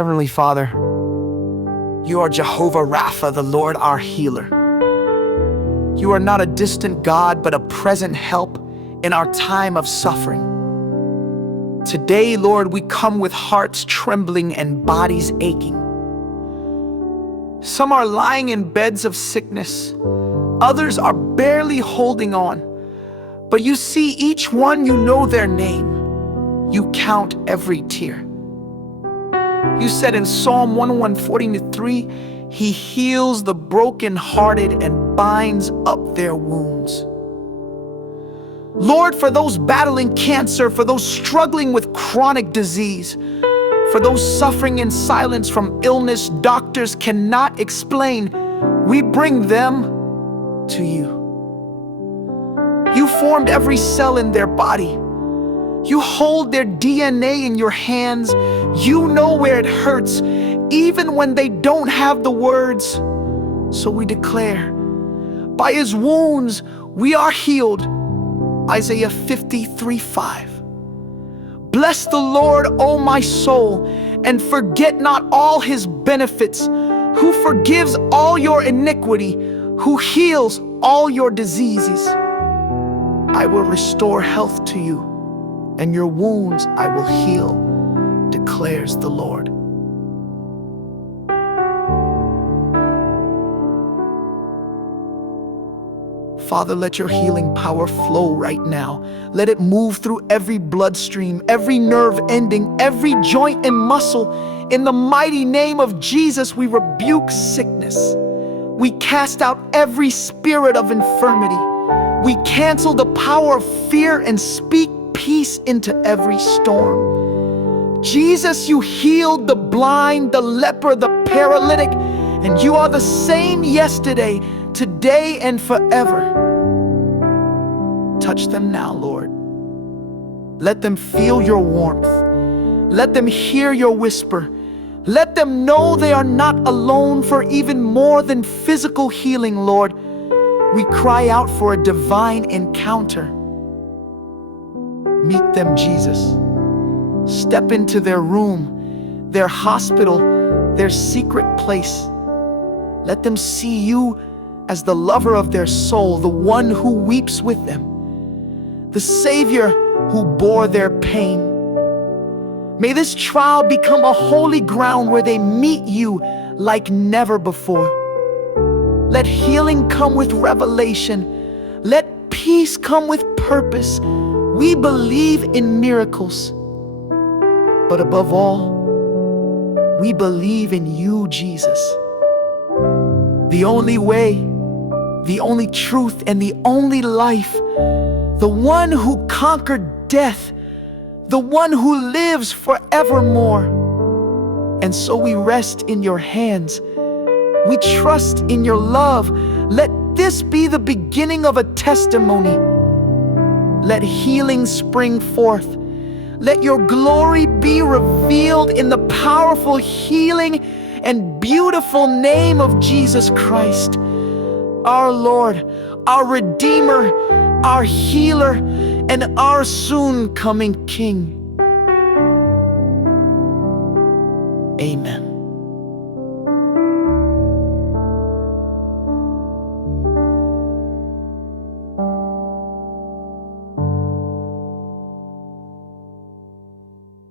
Heavenly Father, you are Jehovah Rapha, the Lord our healer. You are not a distant God, but a present help in our time of suffering. Today, Lord, we come with hearts trembling and bodies aching. Some are lying in beds of sickness. Others are barely holding on. But you see each one, you know their name. You count every tear. You said in Psalm 140:3, He heals the brokenhearted and binds up their wounds. Lord, for those battling cancer, for those struggling with chronic disease, for those suffering in silence from illness doctors cannot explain, we bring them to you. You formed every cell in their body. You hold their DNA in your hands. You know where it hurts, even when they don't have the words. So we declare, by His wounds we are healed. Isaiah 53:5. Bless the Lord, O my soul, and forget not all His benefits, who forgives all your iniquity, who heals all your diseases. I will restore health to you, and your wounds I will heal, declares the Lord. Father, let your healing power flow right now. Let it move through every bloodstream, every nerve ending, every joint and muscle. In the mighty name of Jesus, we rebuke sickness. We cast out every spirit of infirmity. We cancel the power of fear and speak peace into every storm. Jesus, you healed the blind, the leper, the paralytic, and you are the same yesterday, today, and forever. Touch them now, Lord. Let them feel your warmth. Let them hear your whisper. Let them know they are not alone. For even more than physical healing, Lord, we cry out for a divine encounter. Meet them, Jesus. Step into their room, their hospital, their secret place. Let them see you as the lover of their soul, the one who weeps with them, the Savior who bore their pain. May this trial become a holy ground where they meet you like never before. Let healing come with revelation. Let peace come with purpose. We believe in miracles, but above all, we believe in you, Jesus. The only way, the only truth, and the only life, the one who conquered death, the one who lives forevermore. And so we rest in your hands. We trust in your love. Let this be the beginning of a testimony. Let healing spring forth. Let your glory be revealed in the powerful healing and beautiful name of Jesus Christ, our Lord, our Redeemer, our healer, and our soon coming King. Amen.